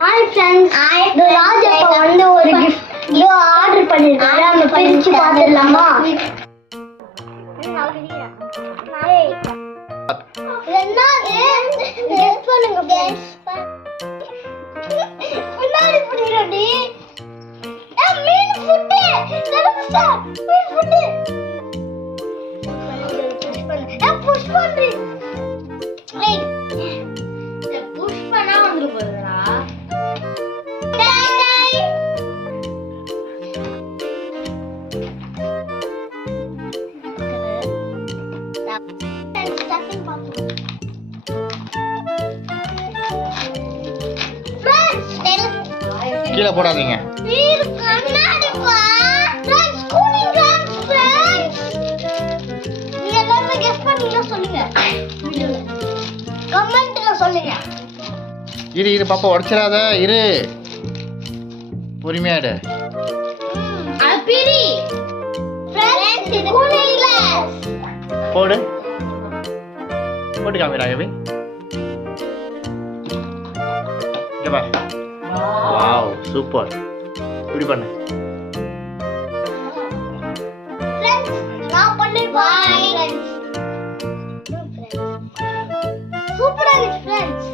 Hi friends. The Rajappa வந்து ஒரு gift order பண்ணிருக்காரு. அந்த பிரிச்சு பாத்துடலாமா? என்னது? கெஸ் பண்ணுங்க फ्रेंड्स. முன்னாடி பண்ணிரடி. மீன் ஃபுட். நெலமஸ்டா. மீன் ஃபுட். புஷ் பண்ணு. வெயிட். புஷ் பண்ணா வந்துரு போறடா. கீழே போடாதீங்க. இரு பாப்பா உடைச்சிடாத இரு. பொறுமையா இரு. போடு போட்டு காமிடா கவி. இங்க பாரு. Wow super. இப்படி பண்ணு. சூப்பரா இருக்கு फ्रेंड्स.